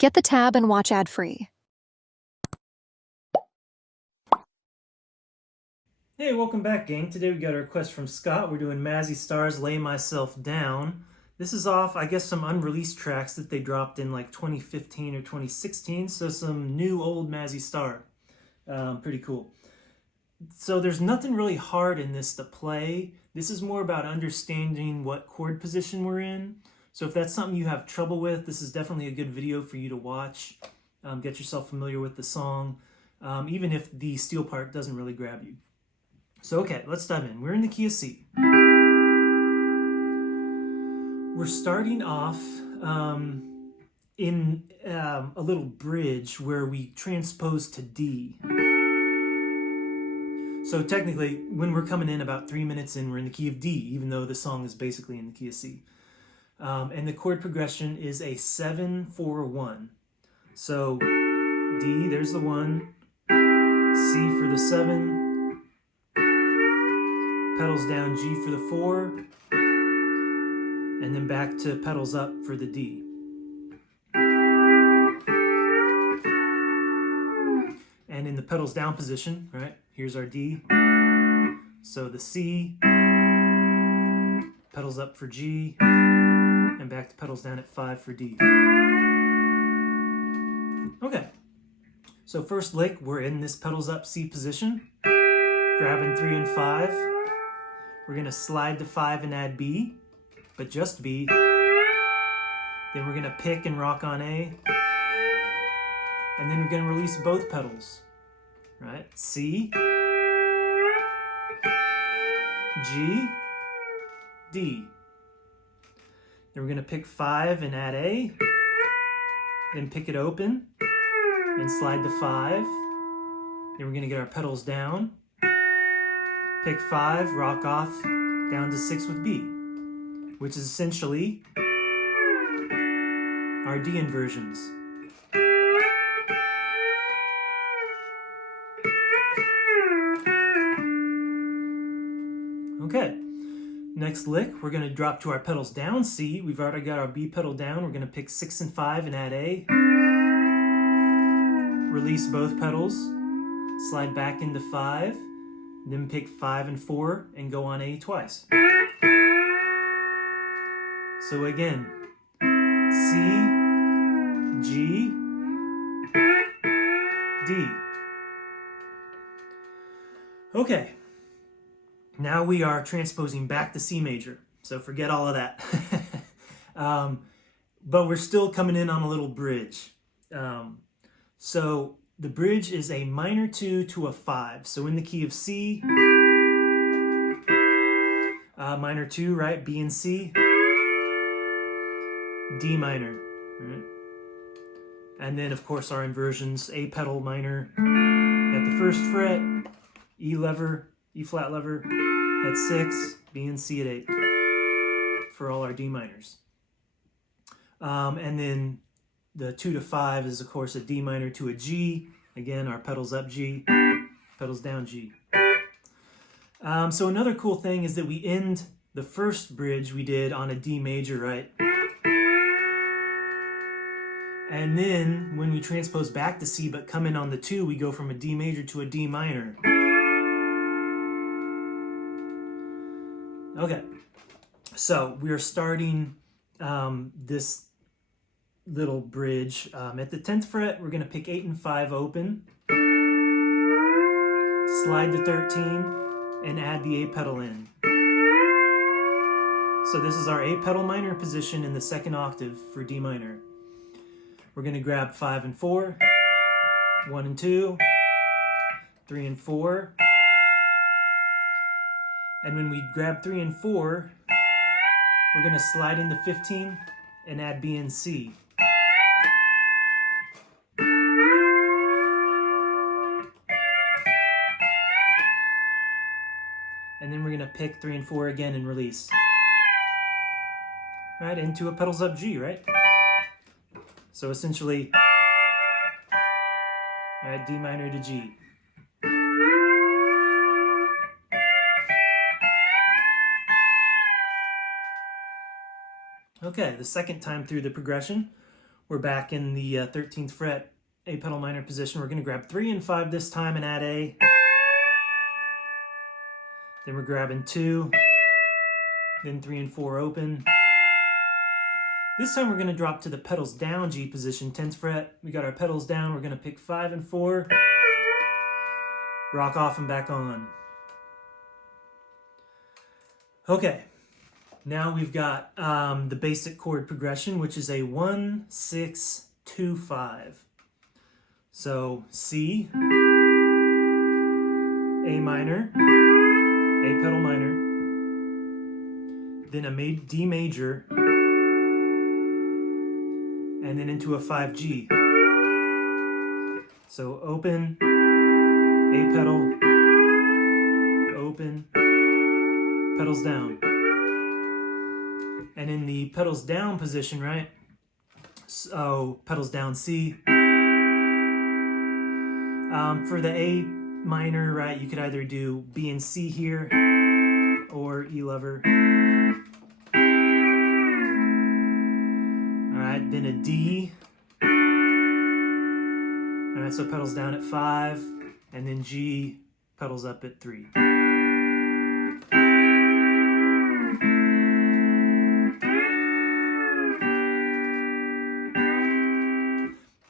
Get the tab and watch ad-free. Hey, welcome back, gang. Today we got a request from Scott. We're doing Mazzy Star's Lay Myself Down. This is off, I guess, some unreleased tracks that they dropped in like 2015 or 2016, so some new old Mazzy Star. Pretty cool. So there's nothing really hard in this to play. This is more about understanding what chord position we're in. So if that's something you have trouble with, this is definitely a good video for you to watch. Get yourself familiar with the song, even if the steel part doesn't really grab you. So okay, let's dive in. We're in the key of C. We're starting off in a little bridge where we transpose to D. So technically, when we're coming in about 3 minutes in, we're in the key of D, even though the song is basically in the key of C. And the chord progression is a 7-4-1. So D, there's the 1, C for the 7, pedals down, G for the 4, and then back to pedals up for the D. And in the pedals down position, right, here's our D. So the C, pedals up for G, and back to pedals down at 5 for D. Okay, so first lick, we're in this pedals up C position, grabbing 3 and 5. We're gonna slide to 5 and add B, but just B. Then we're gonna pick and rock on A, and then we're gonna release both pedals, right? C, G, D. Then we're gonna pick 5 and add A, then pick it open and slide to 5. Then we're gonna get our pedals down, pick 5, rock off, down to 6 with B, which is essentially our D inversions. Okay, next lick, we're gonna drop to our pedals down C. We've already got our B pedal down. We're gonna pick 6 and 5 and add A. Release both pedals, slide back into 5, then pick 5 and 4 and go on A twice. So again, C, G, D. Okay, now we are transposing back to C major, so forget all of that. But we're still coming in on a little bridge. So the bridge is a minor 2 to a 5. So in the key of C, minor 2, right? B and C, D minor, right? And then of course our inversions, A pedal minor at the 1st fret, E lever, E flat lever at 6, B and C at 8 for all our D minors. And then the 2 to 5 is, of course, a D minor to a G. Again, our pedals up G, pedals down G. So another cool thing is that we end the first bridge we did on a D major, right? And then when we transpose back to C but come in on the 2, we go from a D major to a D minor. Okay, so we are starting this little bridge. At the 10th fret, we're going to pick 8 and 5 open, slide to 13, and add the A pedal in. So this is our A pedal minor position in the 2nd octave for D minor. We're going to grab 5 and 4, 1 and 2, 3 and 4. And when we grab 3 and 4, we're going to slide into 15 and add B and C. And then we're going to pick 3 and 4 again and release. Right, into a pedals up G, right? So essentially, right, D minor to G. Okay, the second time through the progression, We're back in the 13th fret A pedal minor position. We're going to grab 3 and 5 this time and add A. Then we're grabbing 2, then 3 and 4 open. This time we're going to drop to the pedals down G position, 10th fret. We got our pedals down. We're going to pick 5 and 4, rock off and back on. Okay, now we've got the basic chord progression, which is a 1, 6, 2, 5. So C, A minor, A pedal minor, then a D major, and then into a 5G. So open, A pedal, open, pedals down. And in the pedals down position, right? So pedals down C. For the A minor, right, you could either do B and C here or E lever. Alright, then a D. Alright, so pedals down at 5, and then G, pedals up at 3.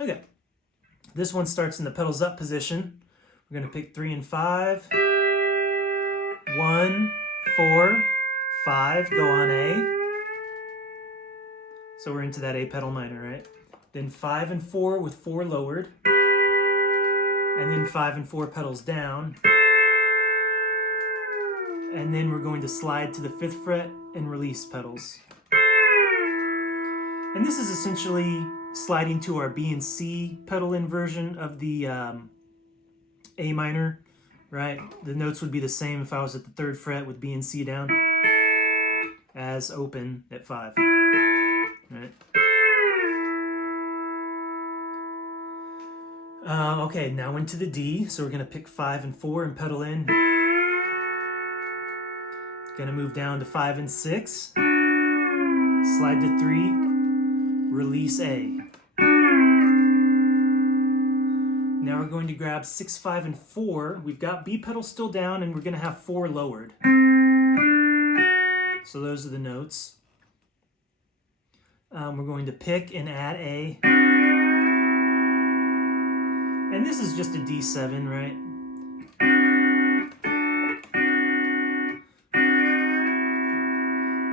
Okay, this one starts in the pedals up position. We're going to pick 3 and 5. 1, 4, 5, go on A. So we're into that A pedal minor, right? Then 5 and 4 with 4 lowered. And then 5 and 4 pedals down. And then we're going to slide to the 5th fret and release pedals. And this is essentially sliding to our B and C pedal inversion of the A minor, right? The notes would be the same if I was at the 3rd fret with B and C down as open at 5, right? Okay, now into the D. So we're going to pick 5 and 4 and pedal in. Going to move down to 5 and 6. Slide to 3. Release A. Now we're going to grab 6, 5, and 4. We've got B pedal still down, and we're going to have 4 lowered. So those are the notes. We're going to pick and add A. And this is just a D7, right?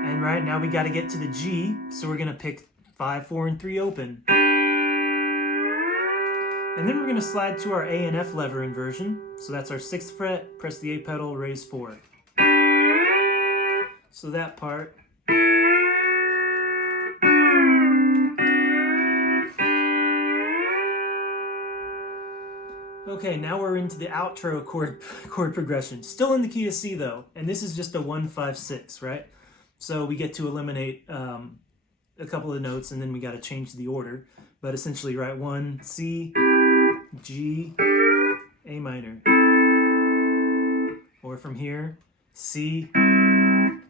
And right now we got to get to the G, so we're going to pick 5, 4, and 3 open. And then we're going to slide to our A and F lever inversion. So that's our 6th fret, press the A pedal, raise 4. So that part. Okay, now we're into the outro chord progression. Still in the key of C though, and this is just a 1, 5, 6, right? So we get to eliminate a couple of notes, and then we got to change the order. But essentially, right, 1, C, G, A minor. Or from here, C,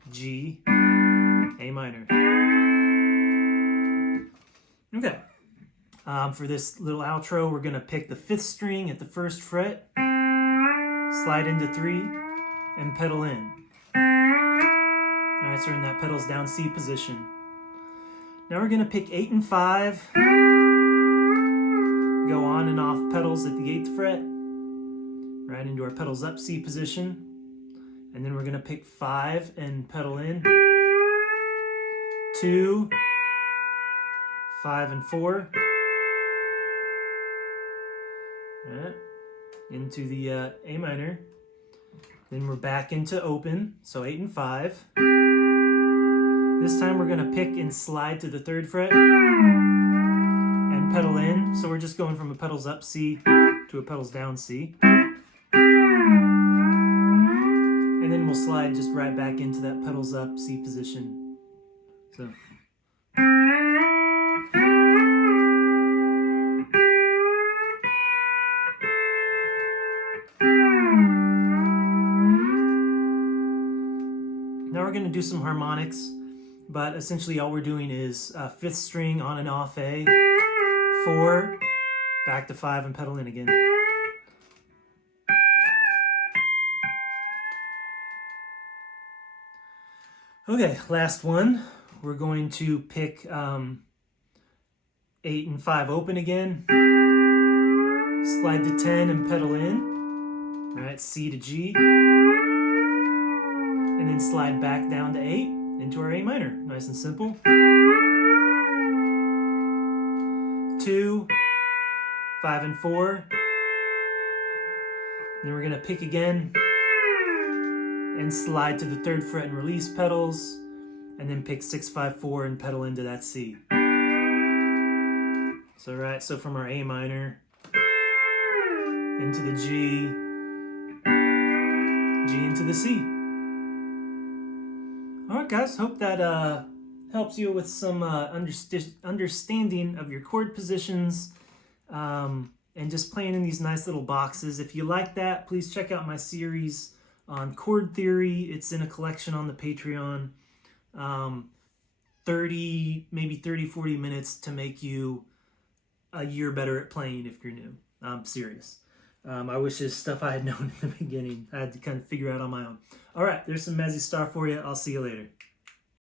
G, A minor. Okay. For this little outro, we're going to pick the 5th string at the 1st fret, slide into 3, and pedal in. Alright, so we're in that pedals down C position. Now we're going to pick 8 and 5, go on and off pedals at the 8th fret, right into our pedals up C position, and then we're going to pick 5 and pedal in, 2, 5 and 4, right, into the A minor, then we're back into open, so 8 and 5. This time we're going to pick and slide to the 3rd fret and pedal in. So we're just going from a pedals up C to a pedals down C. And then we'll slide just right back into that pedals up C position. So. Now we're going to do some harmonics. But essentially all we're doing is 5th string on and off A, 4, back to 5 and pedal in again. Okay, last one. We're going to pick 8 and 5 open again. Slide to 10 and pedal in. All right, C to G. And then slide back down to 8 into our A minor. Nice and simple. 2, 5 and 4. Then we're going to pick again and slide to the 3rd fret and release pedals, and then pick 6, 5, 4 and pedal into that C. So right, so from our A minor into the G, G into the C. All right, guys, hope that helps you with some understanding of your chord positions and just playing in these nice little boxes. If you like that, please check out my series on chord theory. It's in a collection on the Patreon. 30, 40 minutes to make you a year better at playing if you're new. I'm serious. I wish this stuff I had known in the beginning. I had to kind of figure out on my own. All right, there's some Mazzy Star for you. I'll see you later.